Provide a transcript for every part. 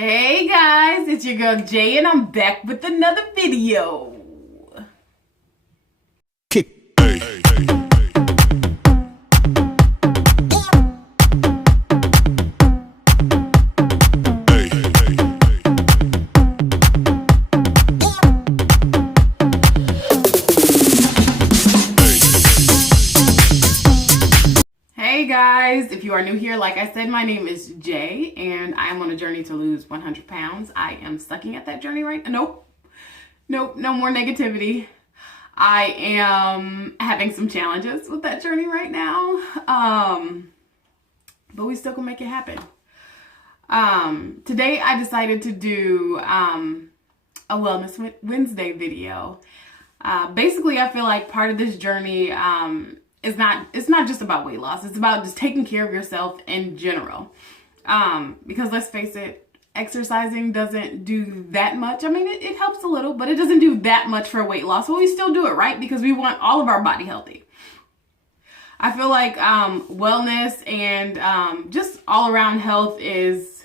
Hey guys, it's your girl Jay and I'm back with another video. Kick. Hey guys, if you are new here, like I said, my name is Jay and I am on a journey to lose 100 pounds. I am sucking at that journey right now. Nope, no more negativity. I am having some challenges with that journey right now, but we still gonna make it happen. Today I decided to do a Wellness Wednesday video. Basically, I feel like part of this journey it's not just about weight loss. It's about just taking care of yourself in general. Because let's face it, exercising doesn't do that much. I mean, it helps a little, but it doesn't do that much for weight loss. But we still do it, right? Because we want all of our body healthy. I feel like wellness and just all around health is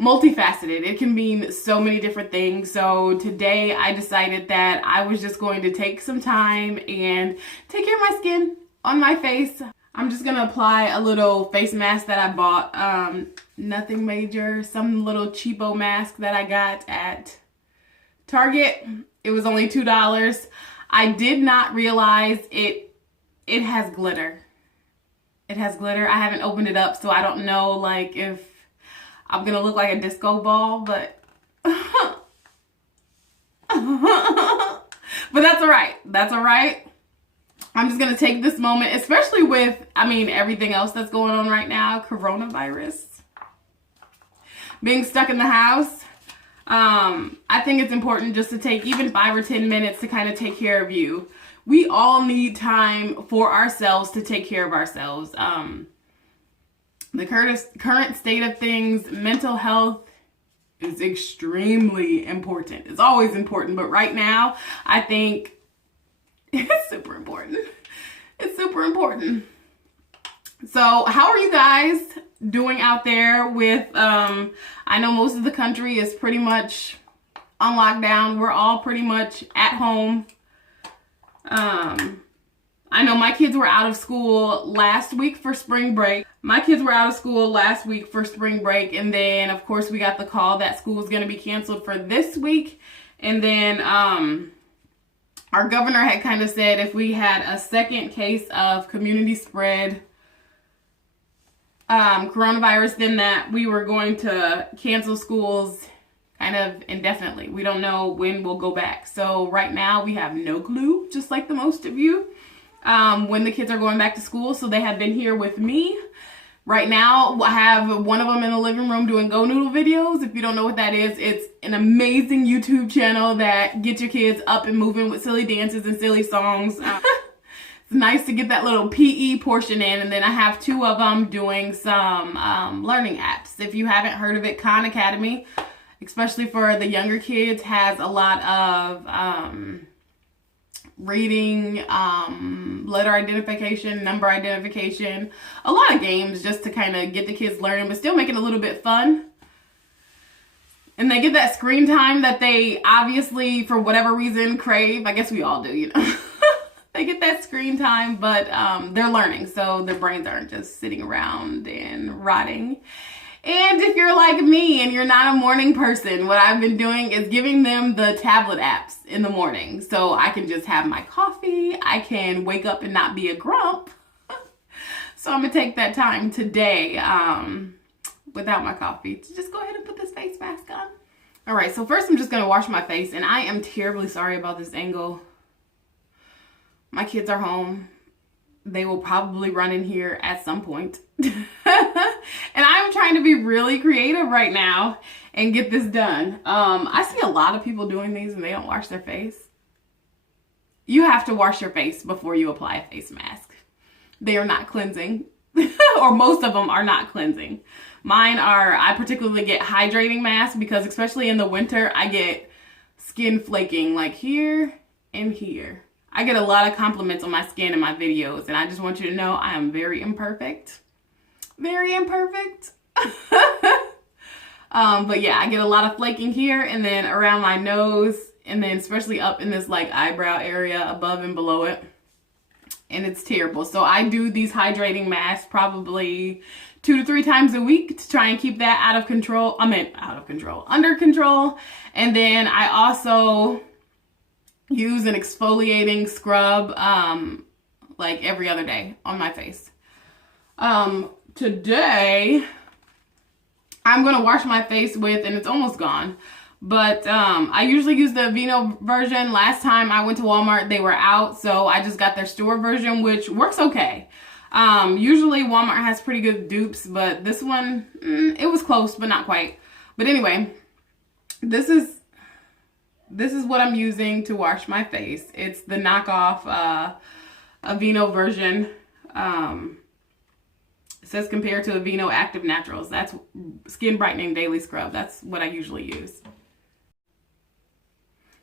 multifaceted. It can mean so many different things. So today I decided that I was just going to take some time and take care of my skin on my face. I'm just gonna apply a little face mask that I bought. Nothing major, some little cheapo mask that I got at Target. It was only $2. I did not realize it has glitter. It has glitter. I haven't opened it up, so I don't know like if I'm gonna look like a disco ball, but but that's all right. That's all right. I'm just gonna take this moment, especially with, everything else that's going on right now, coronavirus, being stuck in the house. I think it's important just to take even 5 or 10 minutes to kind of take care of you. We all need time for ourselves to take care of ourselves. The current state of things, mental health is extremely important. It's always important, but right now, I think it's super important. It's super important. So how are you guys doing out there with, I know most of the country is pretty much on lockdown. We're all pretty much at home. I know my kids were out of school last week for spring break. And then, of course, we got the call that school was going to be canceled for this week. And then our governor had kind of said if we had a second case of community spread coronavirus, then that we were going to cancel schools kind of indefinitely. We don't know when we'll go back. So right now we have no clue, just like the most of you, when the kids are going back to school. So they have been here with me. Right now, I have one of them in the living room doing Go Noodle videos. If you don't know what that is, it's an amazing YouTube channel that gets your kids up and moving with silly dances and silly songs. It's nice to get that little PE portion in. And then I have 2 of them doing some learning apps. If you haven't heard of it, Khan Academy, especially for the younger kids, has a lot of reading, letter identification, number identification, a lot of games just to kind of get the kids learning, but still make it a little bit fun. And they get that screen time that they obviously, for whatever reason, crave. I guess we all do, you know. They get that screen time, but they're learning, so their brains aren't just sitting around and rotting. And if you're like me and you're not a morning person, what I've been doing is giving them the tablet apps in the morning. So I can just have my coffee. I can wake up and not be a grump. So I'm going to take that time today without my coffee to just go ahead and put this face mask on. All right, so first I'm just going to wash my face. And I am terribly sorry about this angle. My kids are home. They will probably run in here at some point. And I'm trying to be really creative right now and get this done. I see a lot of people doing these and they don't wash their face. You have to wash your face before you apply a face mask. They are not cleansing, or most of them are not cleansing. Mine are, I particularly get hydrating masks because especially in the winter, I get skin flaking like here and here. I get a lot of compliments on my skin in my videos, and I just want you to know I am very imperfect. Very imperfect. But yeah, I get a lot of flaking here and then around my nose, and then especially up in this like eyebrow area above and below it. And it's terrible. So I do these hydrating masks probably 2 to 3 times a week to try and keep that under control. And then I also use an exfoliating scrub like every other day on my face. Today I'm gonna wash my face with, and it's almost gone, but I usually use the Aveeno version. Last time I went to Walmart, they were out, so I just got their store version, which works okay. Usually Walmart has pretty good dupes, but this one, it was close, but not quite. But anyway, this is what I'm using to wash my face. It's the knockoff Aveeno version. It says compared to Aveeno Active Naturals. That's skin brightening daily scrub. That's what I usually use.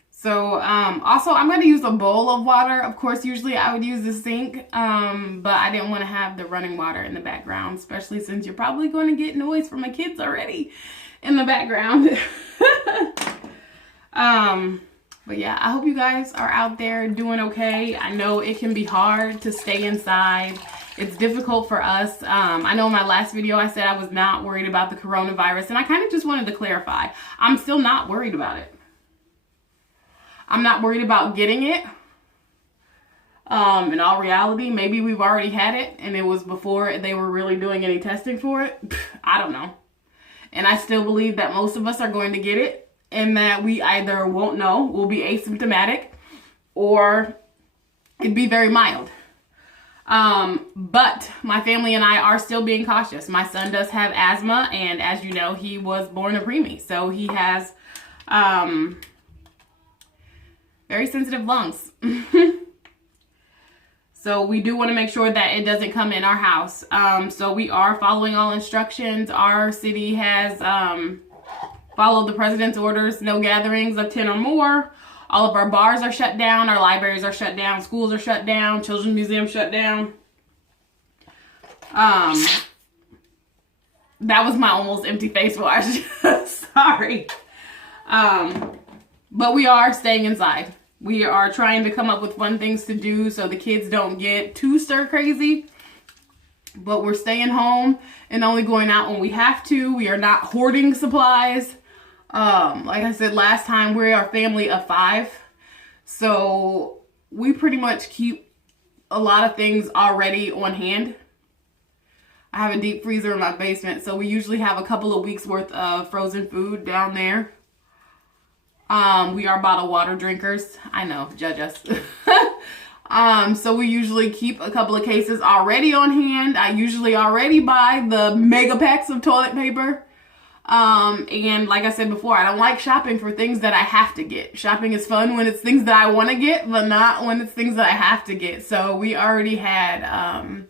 So also I'm going to use a bowl of water. Of course, usually I would use the sink, but I didn't want to have the running water in the background, especially since you're probably going to get noise from my kids already in the background. But yeah, I hope you guys are out there doing okay. I know it can be hard to stay inside. It's difficult for us. I know in my last video I said I was not worried about the coronavirus, and I kind of just wanted to clarify. I'm still not worried about it. I'm not worried about getting it. In all reality, maybe we've already had it and it was before they were really doing any testing for it. I don't know. And I still believe that most of us are going to get it, and that we either won't know, will be asymptomatic, or it'd be very mild. But my family and I are still being cautious. My son does have asthma, and as you know, he was born a preemie, so he has very sensitive lungs. So we do want to make sure that it doesn't come in our house. So we are following all instructions. Our city has followed the president's orders, no gatherings of 10 or more. All of our bars are shut down, our libraries are shut down, schools are shut down, children's museums shut down. That was my almost empty face wash. Sorry. But we are staying inside. We are trying to come up with fun things to do so the kids don't get too stir crazy. But we're staying home and only going out when we have to. We are not hoarding supplies. Like I said last time, we're a family of 5. So we pretty much keep a lot of things already on hand. I have a deep freezer in my basement, so we usually have a couple of weeks worth of frozen food down there. We are bottled water drinkers. I know, judge us. So we usually keep a couple of cases already on hand. I usually already buy the mega packs of toilet paper. And like I said before, I don't like shopping for things that I have to get. Shopping is fun when it's things that I want to get, but not when it's things that I have to get. So we already had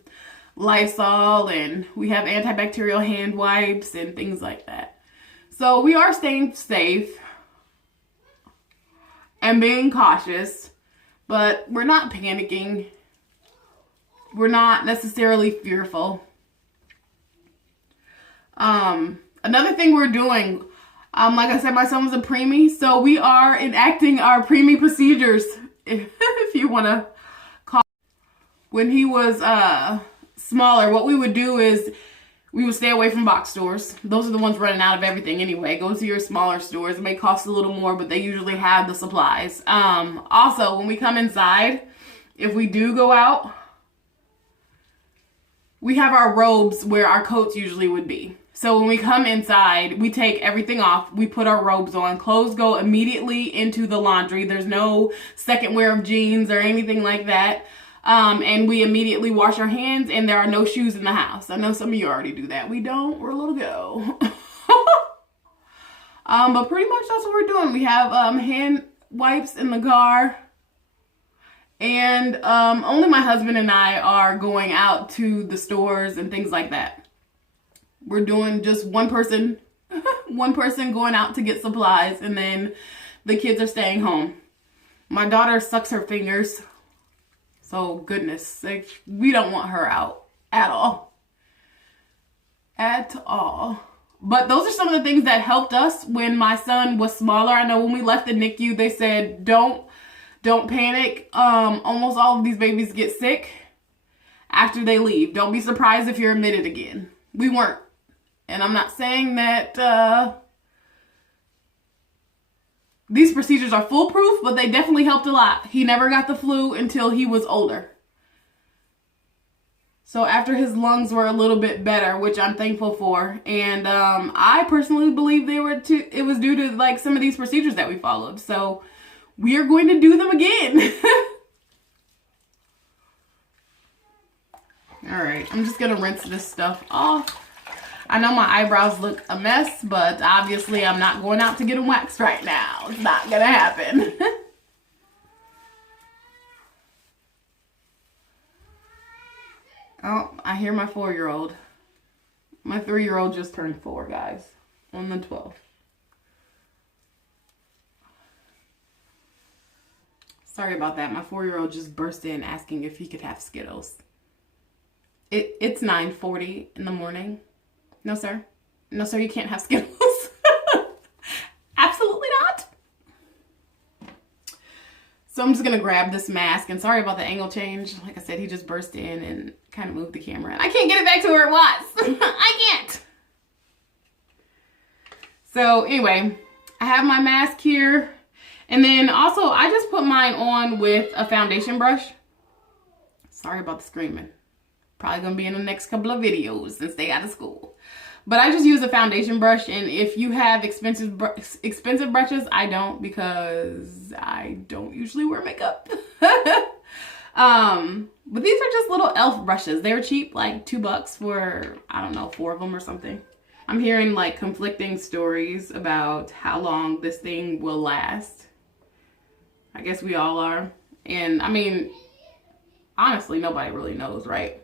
Lysol, and we have antibacterial hand wipes and things like that. So we are staying safe and being cautious, but we're not panicking. We're not necessarily fearful. Another thing we're doing, like I said, my son was a preemie, so we are enacting our preemie procedures, if you want to call. When he was smaller, what we would do is we would stay away from box stores. Those are the ones running out of everything anyway. Go to your smaller stores. It may cost a little more, but they usually have the supplies. Also, when we come inside, if we do go out, we have our robes where our coats usually would be. So when we come inside, we take everything off. We put our robes on. Clothes go immediately into the laundry. There's no second wear of jeans or anything like that. And we immediately wash our hands, and there are no shoes in the house. I know some of you already do that. We don't. We're a little go. But pretty much that's what we're doing. We have hand wipes in the car. And only my husband and I are going out to the stores and things like that. We're doing just one person going out to get supplies, and then the kids are staying home. My daughter sucks her fingers. So goodness, like, we don't want her out at all. At all. But those are some of the things that helped us when my son was smaller. I know when we left the NICU, they said, don't panic. Almost all of these babies get sick after they leave. Don't be surprised if you're admitted again. We weren't. And I'm not saying that these procedures are foolproof, but they definitely helped a lot. He never got the flu until he was older. So after his lungs were a little bit better, which I'm thankful for. And I personally believe it was due to like some of these procedures that we followed. So we are going to do them again. All right, I'm just gonna rinse this stuff off. I know my eyebrows look a mess, but obviously I'm not going out to get them waxed right now. It's not gonna happen. Oh, I hear my 4-year-old. My 3-year-old just turned 4, guys, on the 12th. Sorry about that. My 4-year-old just burst in asking if he could have Skittles. It's 9:40 in the morning. No, sir. No, sir, you can't have Skittles. Absolutely not. So I'm just going to grab this mask. And sorry about the angle change. Like I said, he just burst in and kind of moved the camera. And I can't get it back to where it was. I can't. So anyway, I have my mask here. And then also, I just put mine on with a foundation brush. Sorry about the screaming. Probably going to be in the next couple of videos since they out of school. But I just use a foundation brush, and if you have expensive brushes, I don't, because I don't usually wear makeup. But these are just little elf brushes. They're cheap, like $2 for, I don't know, 4 of them or something. I'm hearing like conflicting stories about how long this thing will last. I guess we all are. And I mean, honestly, nobody really knows, right?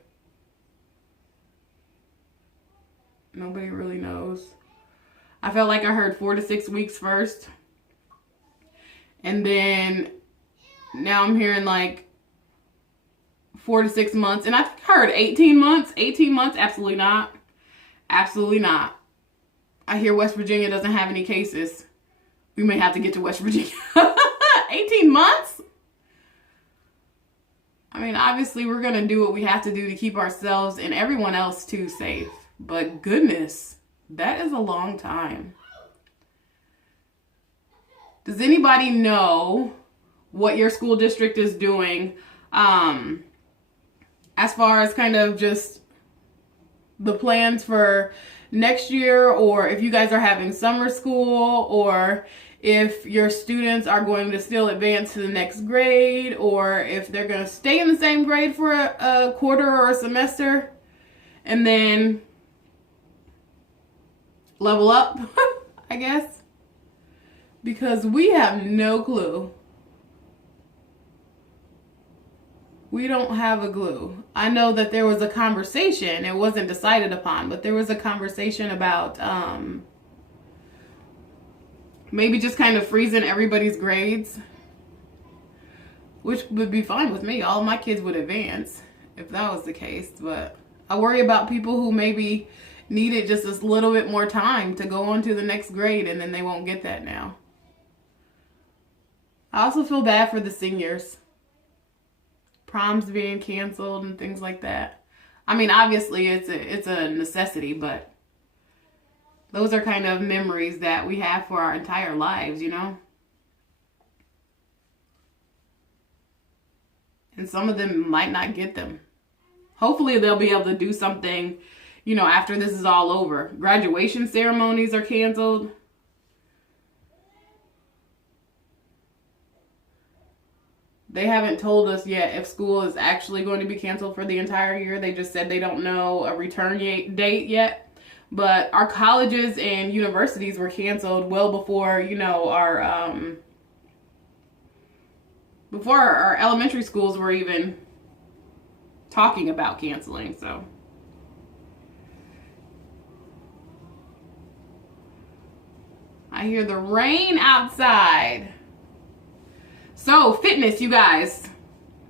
Nobody really knows. I felt like I heard 4 to 6 weeks first. And then now I'm hearing like 4 to 6 months. And I've heard 18 months. 18 months? Absolutely not. Absolutely not. I hear West Virginia doesn't have any cases. We may have to get to West Virginia. 18 months? I mean, obviously we're going to do what we have to do to keep ourselves and everyone else too safe. But goodness, that is a long time. Does anybody know what your school district is doing as far as kind of just the plans for next year, or if you guys are having summer school, or if your students are going to still advance to the next grade, or if they're going to stay in the same grade for a quarter or a semester and then level up, I guess, because we have no clue. We don't have a clue. I know that there was a conversation, it wasn't decided upon, but there was a conversation about maybe just kind of freezing everybody's grades, which would be fine with me. All of my kids would advance if that was the case, but I worry about people who maybe needed just a little bit more time to go on to the next grade, and then they won't get that now. I also feel bad for the seniors. Proms being canceled and things like that. I mean, obviously it's a necessity, but those are kind of memories that we have for our entire lives, you know? And some of them might not get them. Hopefully they'll be able to do something, you know, after this is all over. Graduation ceremonies are canceled. They haven't told us yet if school is actually going to be canceled for the entire year. They just said they don't know a return date yet. But our colleges and universities were canceled well before, you know, before our elementary schools were even talking about canceling, so. I hear the rain outside. So, fitness, you guys.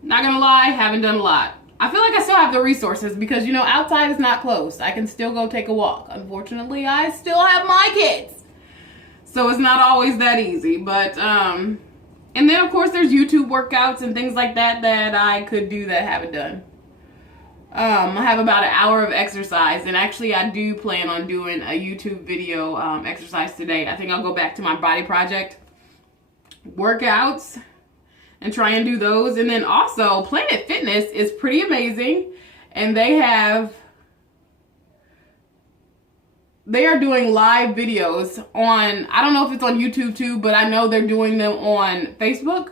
Not gonna lie, haven't done a lot. I feel like I still have the resources because, you know, outside is not closed. I can still go take a walk. Unfortunately, I still have my kids. So it's not always that easy. But, and then, of course, there's YouTube workouts and things like that that I could do that I haven't done. I have about an hour of exercise. And actually, I do plan on doing a YouTube video exercise today. I think I'll go back to my body project workouts and try and do those. And then also Planet Fitness is pretty amazing, and they are doing live videos on, I don't know if it's on YouTube too, but I know they're doing them on Facebook,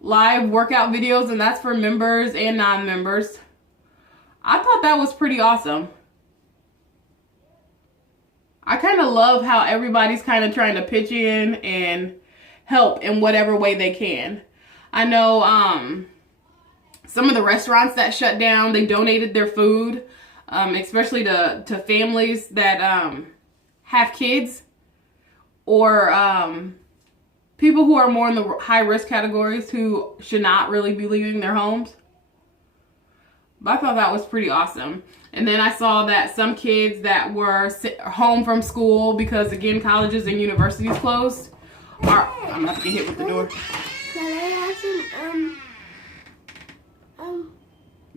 live workout videos, and that's for members and non-members. I thought that was pretty awesome. I kind of love how everybody's kind of trying to pitch in and help in whatever way they can. I know some of the restaurants that shut down, they donated their food, especially to families that have kids or people who are more in the high risk categories who should not really be leaving their homes. But I thought that was pretty awesome. And then I saw that some kids that were home from school because, again, colleges and universities closed. I'm about to get hit with the door.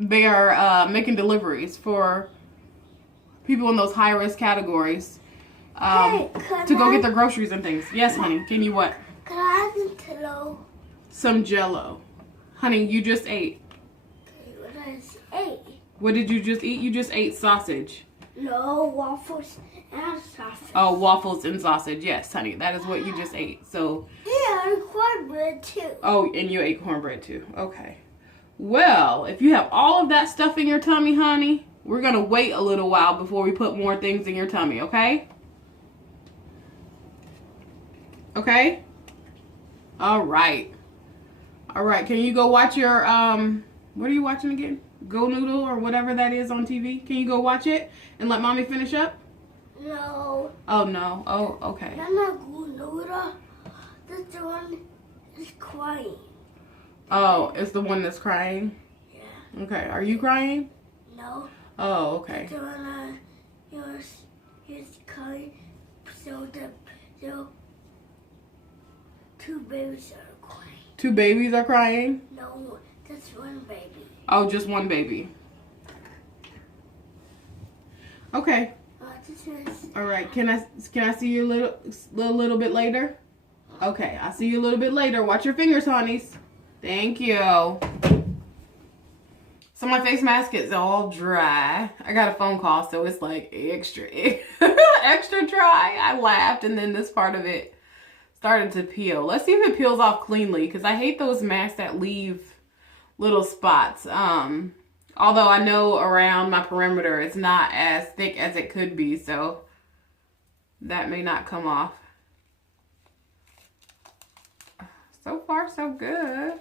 They are making deliveries for people in those high-risk categories to go get their groceries and things. Yes, honey. Can you what? Can I have some Jello? Some Jello. Honey, you just ate. Okay, what I just ate? What did you just eat? You just ate sausage. No, waffles and sausage. Oh, waffles and sausage. Yes, honey. That is what you just ate. So. Yeah, and cornbread too. Oh, and you ate cornbread too. Okay. Well, if you have all of that stuff in your tummy, honey, we're going to wait a little while before we put more things in your tummy, okay? Okay? All right. All right. Can you go watch your, what are you watching again? Go Noodle or whatever that is on TV? Can you go watch it and let mommy finish up? No. Oh, no. Oh, okay. I'm not Go Noodle. That's the one that's crying. Oh, it's the one that's crying? Yeah. Okay. Are you crying? No. Oh, okay. The one you're crying. So two babies are crying. Two babies are crying? No, that's one baby. Oh, just one baby. Okay. All right. Can I see you a little bit later? Okay. I'll see you a little bit later. Watch your fingers, honeys. Thank you. So my face mask is all dry. I got a phone call, so it's like extra dry. I laughed, and then this part of it started to peel. Let's see if it peels off cleanly, because I hate those masks that leave little spots. Although I know around my perimeter it's not as thick as it could be, so that may not come off. So far, so good.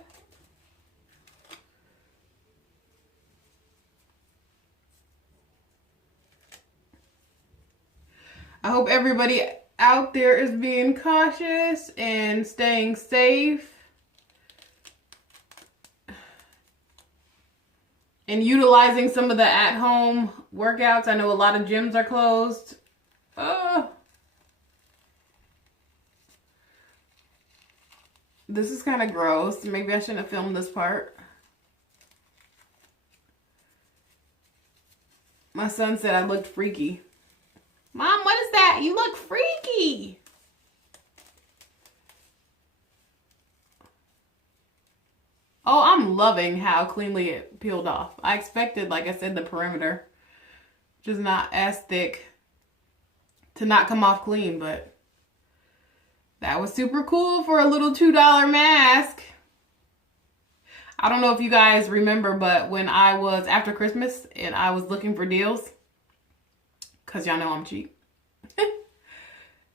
I hope everybody out there is being cautious and staying safe and utilizing some of the at-home workouts. I know a lot of gyms are closed. This is kind of gross. Maybe I shouldn't have filmed this part. My son said I looked freaky. Mom, what is that? You look freaky. Oh, I'm loving how cleanly it peeled off. I expected, like I said, the perimeter, which is not as thick, to not come off clean, but that was super cool for a little $2 mask. I don't know if you guys remember, but when I was after Christmas and I was looking for deals, because y'all know I'm cheap,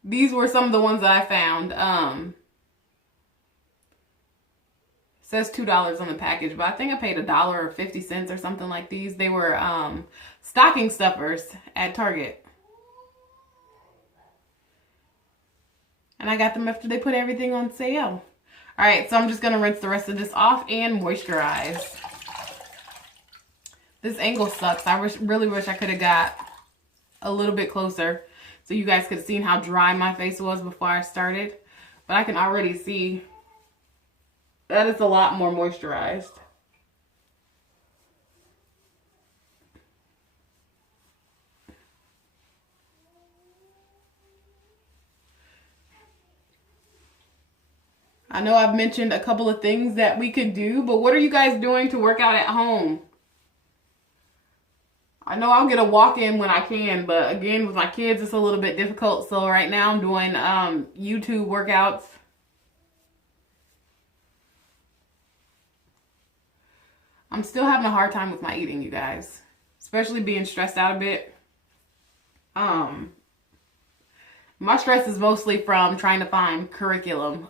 these were some of the ones that I found. Says $2 on the package, but I think I paid $1.50 or something like these. They were stocking stuffers at Target. And I got them after they put everything on sale. All right, so I'm just going to rinse the rest of this off and moisturize. This angle sucks. I really wish I could have got a little bit closer so you guys could have seen how dry my face was before I started. But I can already see that it's a lot more moisturized. I know I've mentioned a couple of things that we could do, but what are you guys doing to work out at home? I know I'll get a walk-in when I can, but again, with my kids, it's a little bit difficult. So right now I'm doing YouTube workouts. I'm still having a hard time with my eating, you guys, especially being stressed out a bit. My stress is mostly from trying to find curriculum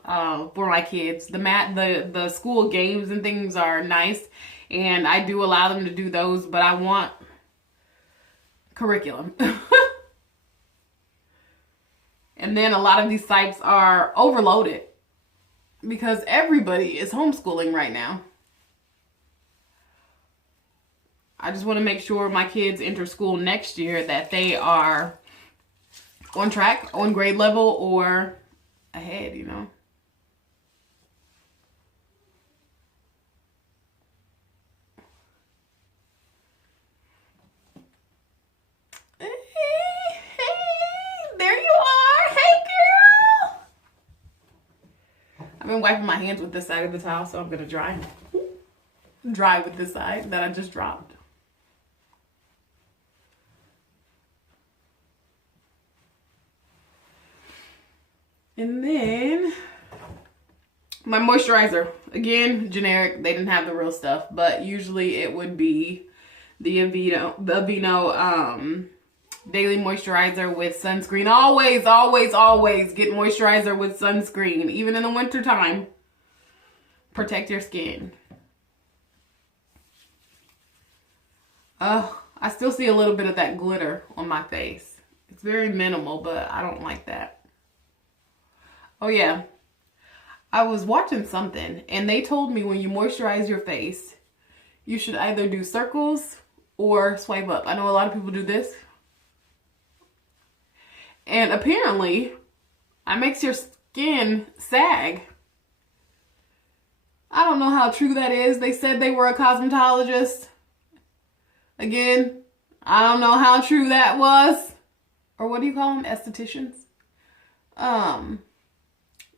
for my kids. The school games and things are nice, and I do allow them to do those, but I want curriculum. And then a lot of these sites are overloaded because everybody is homeschooling right now. I just want to make sure my kids enter school next year that they are on track, on grade level, or ahead, you know. Hey, there you are. Hey, girl. I've been wiping my hands with this side of the towel, so I'm going to dry with this side that I just dropped. And then my moisturizer, again, generic. They didn't have the real stuff, but usually it would be the Aveeno daily moisturizer with sunscreen. Always, always, always get moisturizer with sunscreen, even in the winter time. Protect your skin. Oh, I still see a little bit of that glitter on my face. It's very minimal, but I don't like that. Oh yeah, I was watching something and they told me when you moisturize your face, you should either do circles or swipe up. I know a lot of people do this. And apparently, it makes your skin sag. I don't know how true that is. They said they were a cosmetologist. Again, I don't know how true that was. Or what do you call them? Estheticians?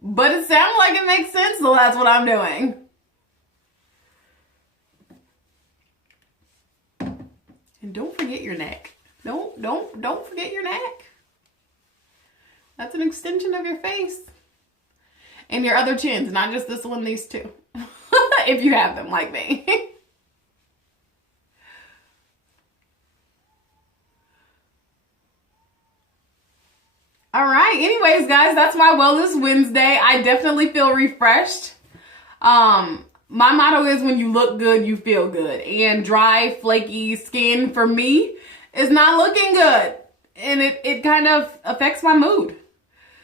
But it sounds like it makes sense, so that's what I'm doing. And don't forget your neck. Don't forget your neck. That's an extension of your face. And your other chins, not just this one, these two. If you have them like me. All right. Anyways, guys, that's my Wellness Wednesday. I definitely feel refreshed. My motto is when you look good, you feel good. And dry, flaky skin for me is not looking good. And it kind of affects my mood.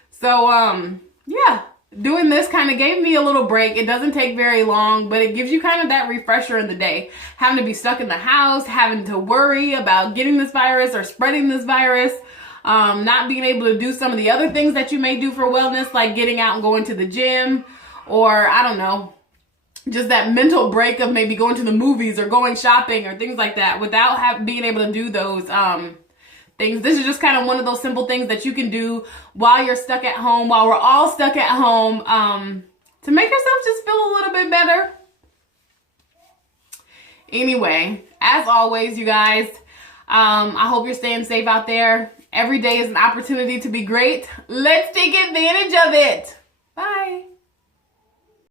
So, yeah, doing this kind of gave me a little break. It doesn't take very long, but it gives you kind of that refresher in the day. Having to be stuck in the house, having to worry about getting this virus or spreading this virus. Not being able to do some of the other things that you may do for wellness, like getting out and going to the gym, or I don't know, just that mental break of maybe going to the movies or going shopping or things like that without being able to do those things. This is just kind of one of those simple things that you can do while you're stuck at home, while we're all stuck at home, to make yourself just feel a little bit better. Anyway, as always, you guys, I hope you're staying safe out there. Every day is an opportunity to be great. Let's take advantage of it. Bye.